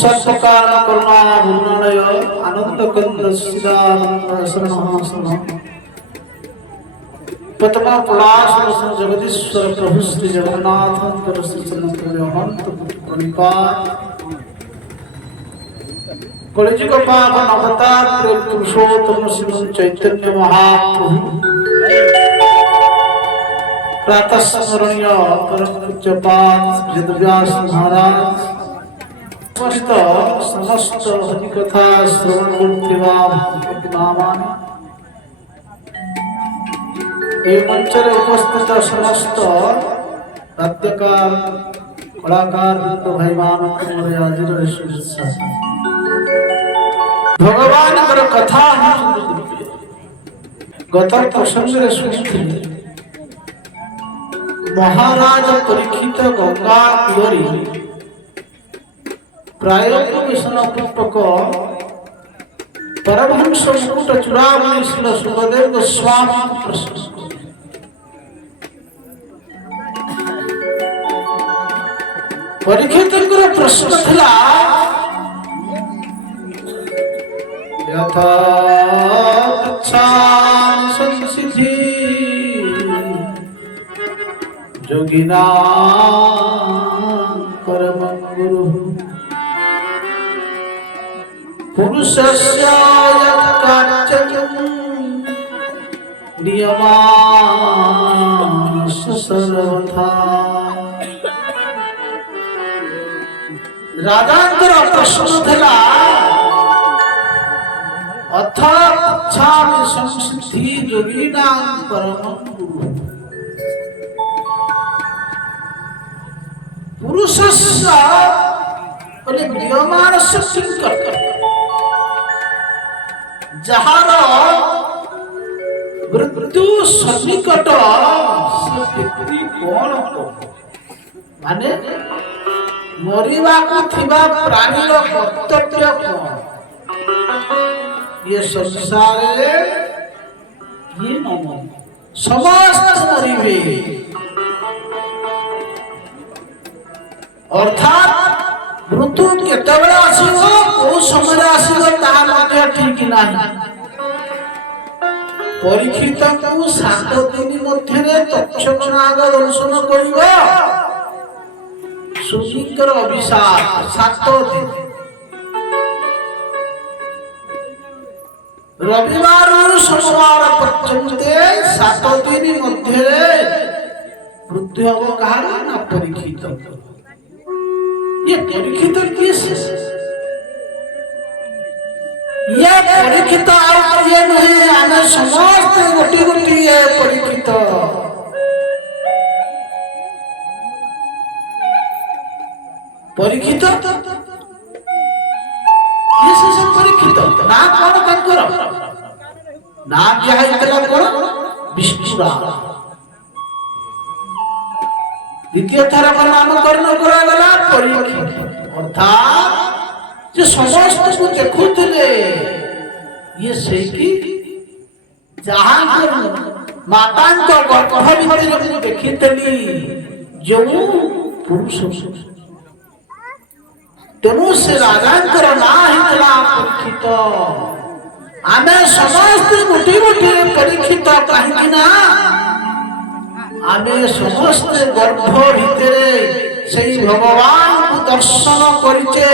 सर्वकारण करुणा गुणालय आनंद कंद श्रीराम शरण पद्मा पलाश जगदीश्वर प्रभु श्री जगन्नाथ श्री चंद्रहंत प्रणिपात कलिजुग पावन अवतार पुरुषोत्तम श्री चैतन्य महाप्रभु प्रातः स्मरणीय परम पूज्यपाद वेदव्यास महाराज समस्त हरिकथा श्रवण करते मंचरे उपस्थित समस्त नाट्यकार कलाकार भाई आज भगवान कथा गत प्रसंग शुणी महाराज परीक्षित गंगा तीर प्राय विष्णु पुष्पक परमहंस मुकुट चूड़ामणि श्री सुखदेव गोस्वामी प्रशंसा परीक्षित प्रश्न था यथा संसिद्धि योगिना परम गुरु पुरुषस्य यत्कार्यं नियमास सर्वथा राजांकर प्रश्न था अथ इच्छामि संसिद्धि योगिना परम गुरु पुरुषस्य बोले नियमानस्य किंकर जहार मृत्यु सन्निकट से व्यक्ति कौन माने मरिबा को थिबा प्राणीर कर्तव्य कौन ये संसार ये न समस्त मरिबे अर्थात मृत्यु केतबेले आसीबो को समय आसीबो ताहा मध्ये ठीक नाही परीक्षित को 7 दिन मध्यरे तक्षक नाग दर्शन करिबो सुशीकर अभिशाप 7 दिन रविवार और सोमवार पर्यंत 7 दिन मध्यरे मृत्यु हो कहार ना परीक्षित ये परीक्षित किस ये परीक्षित और ये नहीं हमें समस्त गोटी गोटी ये परीक्षित परीक्षित ये सब परीक्षित ना कौन कंकर ना क्या है इतना कौन विष्णुराम द्वितीय थर का नामकरण करा गला परीक्षित अर्थात जो समस्त को देखुले ये से की जहां मातांक गर्भ भितर को देखितली जो पुरुष तेणु से राजांकर ना हितला परीक्षित आमे समस्त गोटी गोटी परीक्षित कहीं ना आमे समस्त गर्भ भितरे सेई भगवान को दर्शन करिचे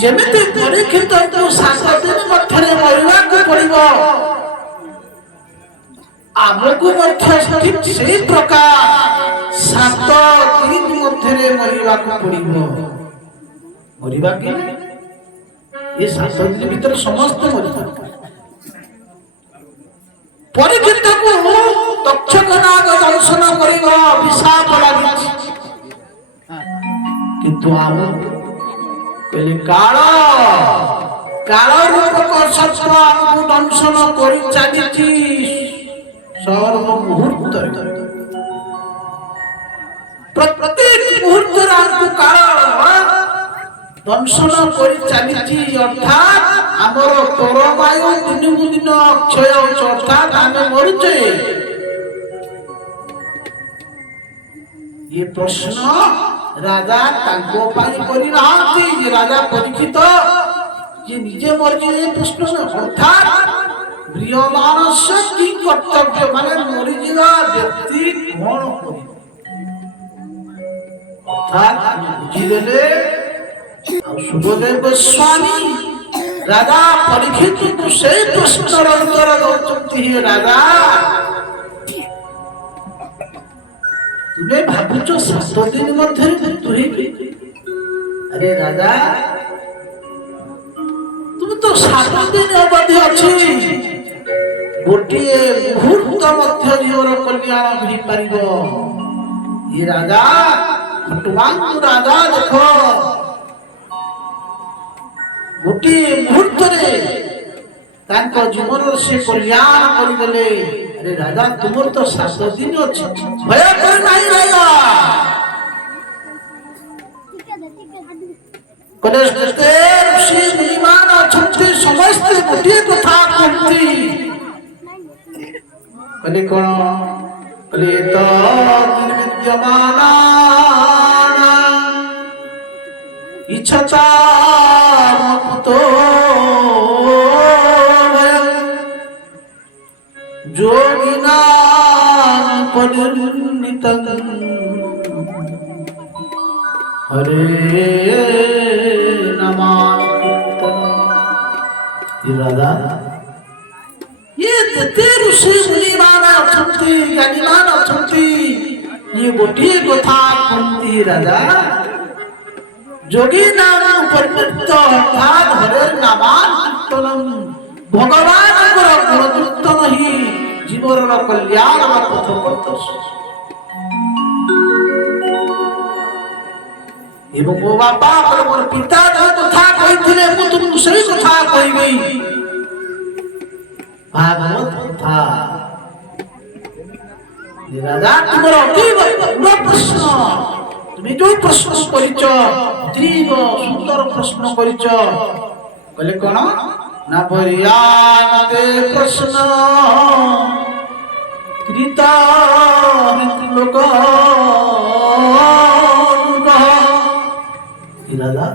जेमिति परीक्षित को 7 दिन मध्यरे मरिबा को पड़िबो आमको मध्य ठीक सेई प्रकार 7 दिन मध्यरे मरिबा को पड़िबो मरिबा कि ये 7 दिन भीतर समस्त मरिबा परीक्षित को तक्षक नाग दर्शन करिबा अभिशाप लागि किंतु आम कहले काल रूप को सत्व हमको दंशन करि चालिछि सर्व मुहूर्त प्रत्येक मुहूर्त हमको काल दंशन करि चालिछि अर्थात हमर परमायु दिनकु दिन अक्षय अर्थात आमे मरुछे ये प्रश्न राजा तांको पाई करी नाहंती जे राजा परीक्षित ये निजे मर्जी ये प्रश्न अर्थात प्रियमानस्य की कर्तव्य माने मरी जीवा व्यक्ति कोन करी अर्थात बुझिदेले सुखदेव गोस्वामी राजा परीक्षित को से प्रश्न उत्तर दौचंती है राजा तुम्हें भावुचो 7 दिन मध्य मृत्यु हेबी अरे राजा तुम तो 7 दिन अवधि अछि गोटे मुहूर्त मध्य जीवर कल्याण होई परिबो ये राजा भगवान राजा देखो गोटे मुहूर्त रे तांको जीवन से कल्याण करि देले अरे राजा तुमर तो 7 दिन अछि भय कर नहीं राजा कलेश दस्ते ऋषि मुनिमान अछंती समस्त गोटे कथा कहती कले कोन कले तो विद्यमाना इच्छता मुक्तो जोगिना परिणितं हरे नमः राधा ये ते ऋषि मुनिमान अछंती ज्ञानीमान अछंती ये गोटे कथा कहती राजा जोगी नाम परिणित अर्थात हरे नामाकीर्तनम भगवान गुणकीर्तन ही जीवन कल्याण पथ प्रदर्शन एवं मो बापा मोर पिता जो कथा कहिथिले मु तुम सही कथा कहबी भागवत कथा ये राजा तुमर अति बड़ प्रश्न তুমি जो प्रश्न करिच दीर्घ सुंदर प्रश्न करिच कहले कोन ना पर्याते प्रश्न कृता लोक राजा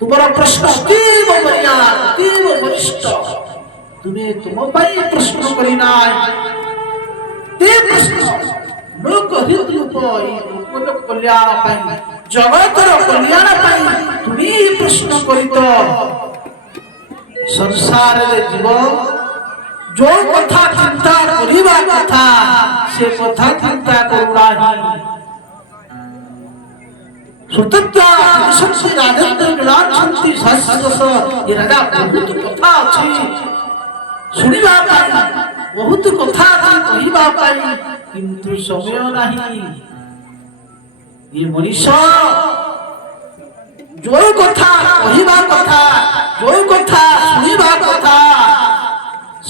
तुम्हारा प्रश्न अतीव मर्याद अतीव वरिष्ठ तुम्हें तुम पाई प्रश्न करिना ते प्रश्न लोक हित रूपई लोक कल्याण पाई जगतर कल्याण पाई तुमी प्रश्न करित संसार रे जीव जो कथा चिंता करिबा कथा से कथा चिंता करूनाही सुतत्वा शक्ति राजेंद्र विराट शांति सहस्रदश ये राजा बहुत कथा अछि सुनिबा पाई बहुत कथा अछि कहिबा पाई किंतु समय नहीं ये मनीषा जो कथा कहिबा कथा जो कथा सुनिबा कथा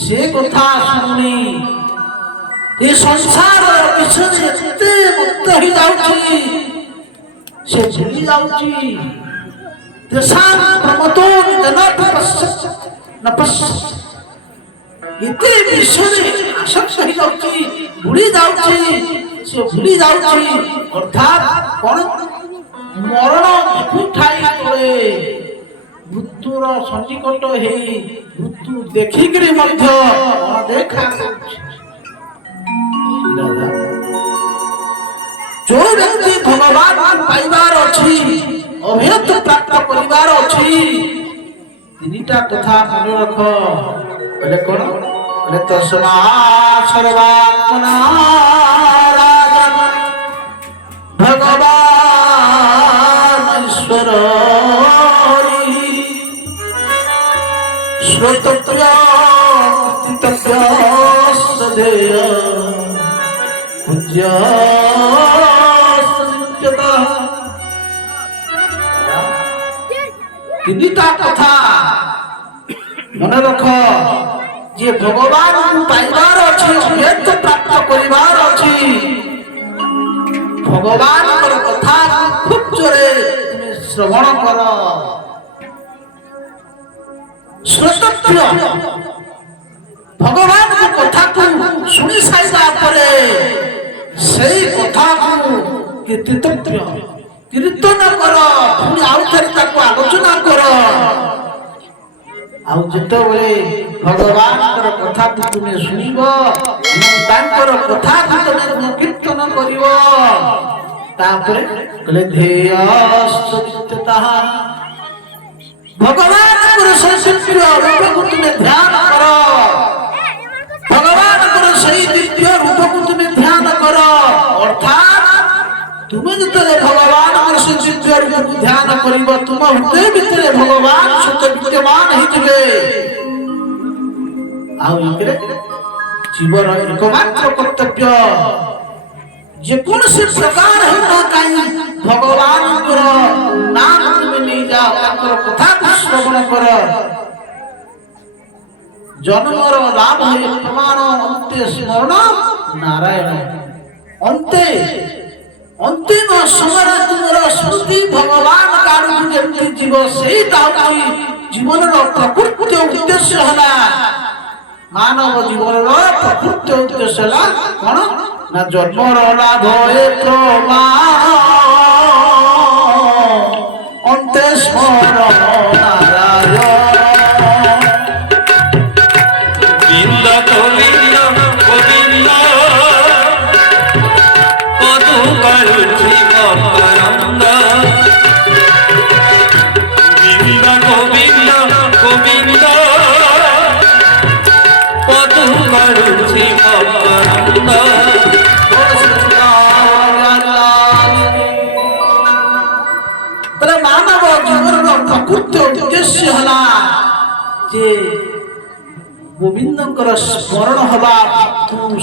से कथा सुनी ये संसार विषय एते मुक्त ही जाउची से चली जाउची देशान प्रमतो निधनात् पश्चात् न पश्चात् इते विषय आसक्त ही जाउची भूली जाउची से भूली जाउची अर्थात कोन मरण उठाई तळे मृत्युर सन्निकट हेई मृत्यु देखि करी मध्य देखा जो व्यक्ति भगवान पाइबार अछि अभेद प्राप्त करिबार अछि तिनिटा कथा मन रख बोले कोन बोले तस्मा सर्वात्मना राजन भगवान ईश्वर श्रोतव्य कृतव्य सदेय पूज्य तिनिटा कथा मन रख जे भगवान को पाइबार अछि अभेद प्राप्त करिबार अछि भगवान कर कथा खूब जोरे श्रवण कर श्रोतव्य भगवान को कथा को सुनी साइबा परे सेई कथा को କୀର୍ତ୍ତବ୍ୟ କୀର୍ତ୍ତନ କର ପୁଣି ଆଉ ଥରେ ତାକୁ ଆଲୋଚନା କର ଆଉ ଯେତେବେଳେ ଭଗବାନଙ୍କର କଥାକୁ ତୁମେ ଶୁଣିବ ତାଙ୍କର କଥାକୁ ତୁମେ କୀର୍ତ୍ତନ କରିବ ତାପରେ କହିଲେ ଧ୍ୟେୟସ୍ତୁତ୍ୟତଃ ଭଗବାନଙ୍କର ସୈଶିଷ୍ଟ୍ୟ ରୂପକୁ ତୁମେ ଧ୍ୟାନ କର ଭଗବାନଙ୍କର ସେଇ ଦିବ୍ୟ ରୂପକୁ ତୁମେ ଧ୍ୟାନ କର ଅର୍ଥାତ୍ ତୁମେ ଯେତେବେଳେ ଭଗବାନଙ୍କର ସେଇ ଦିବ୍ୟ ରୂପକୁ ଧ୍ୟାନ କରିବ ତୁମ ହୃଦୟ ଭିତରେ ଭଗବାନ ସତ ବିଦ୍ୟମାନ ହେଇଯିବେ ଆଉ ଏଥିରେ ଜୀବର ଏକମାତ୍ର କର୍ତ୍ତବ୍ୟ ଯେକୌଣସି ପ୍ରକାର ହେଉ ନା କାହିଁ ଭଗବାନଙ୍କର ନାମ ତୁମେ ନେଇଯାଅ ତାଙ୍କର କଥାକୁ ଶ୍ରବଣ କର ଜନ୍ମର ଲାଭ ହୁଏ ପ୍ରମାଣ ଅନ୍ତେ ସ୍ମରଣ ନାରାୟଣ ଅନ୍ତିମ ସମୟରେ ତୁମର ସ୍ମୃତି ଭଗବାନ କାଳକୁ ଯେମିତି ଯିବ ସେଇଟା ହେଉଛି ଜୀବନର ପ୍ରକୃତ ଉଦ୍ଦେଶ୍ୟ ହେଲା ମାନବ ଜୀବନର ପ୍ରକୃତ ଉଦ୍ଦେଶ୍ୟ ହେଲା କଣ ନା ଜନ୍ମର ଲାଭ ଏ ପ୍ରମାଣ ଅନ୍ତେ ସ୍ମରଣ ନାରାୟଣ ମାନବ ଜୀବନର ପ୍ରକୃତ ଉଦ୍ଦେଶ୍ୟ ହେଲା ଯେ ଗୋବିନ୍ଦଙ୍କର ସ୍ମରଣ ହବା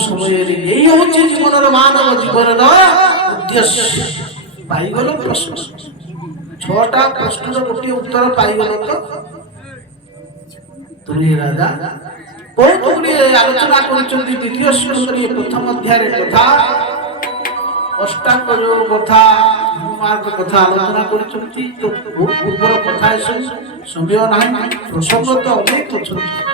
ସମୟରେ ଏଇ ହଉଛି ଜୀବନର ମାନବ ଜୀବନର ଉଦ୍ଦେଶ୍ୟ ପାଇଗଲ ପ୍ରଶ୍ନ 6ଟା ପ୍ରଶ୍ନର ଗୋଟିଏ ଉତ୍ତର ପାଇଗଲ ତ ତୁମେ ରାଜା ବହୁତ ଗୁଡ଼ିଏ ଆଲୋଚନା କରିଛନ୍ତି ଦ୍ୱିତୀୟ ସ୍କନ୍ଧରେ ପ୍ରଥମ ଅଧ୍ୟାୟରେ କଥା ଅଷ୍ଟାଙ୍ଗ ଯୋଗ କଥା ମାର୍ଗ କଥା ଆଲୋଚନା କରିଛନ୍ତି ତ ପୂର୍ବର କଥା ଏସବୁ ସମୟ ନାହିଁ ପ୍ରସଙ୍ଗ ତ ଅନେକ ଅଛନ୍ତି